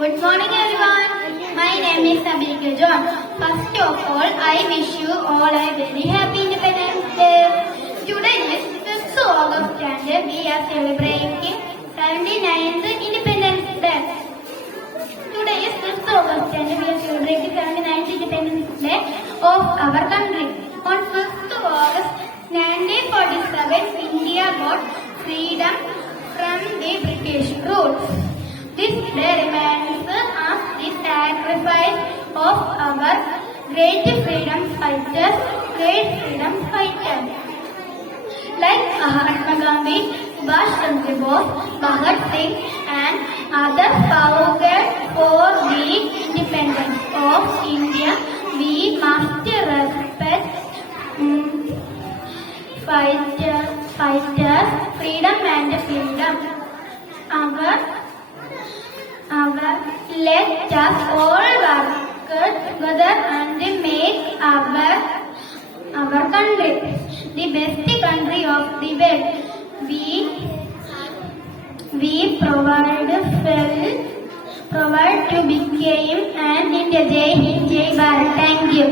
Good morning everyone. My name is Abhika John. First of all, I wish you all a very happy Independence Day. Today is 5th August and we are celebrating 79th Independence Day. Today is 5th August and we are celebrating 79th Independence Day of our country. On 5th August 1947, India got freedom from the British rule. This day remains as the sacrifice of our great freedom fighters. Like Mahatma Gandhi, Subhash Chandra Bose, Bhagat Singh and others fought for the independence of India. We must respect fighters, freedom and freedom. Let us all work together and make our country the best country of the world. We provide to become an India. Jai Hind, Jai Bharat. Thank you.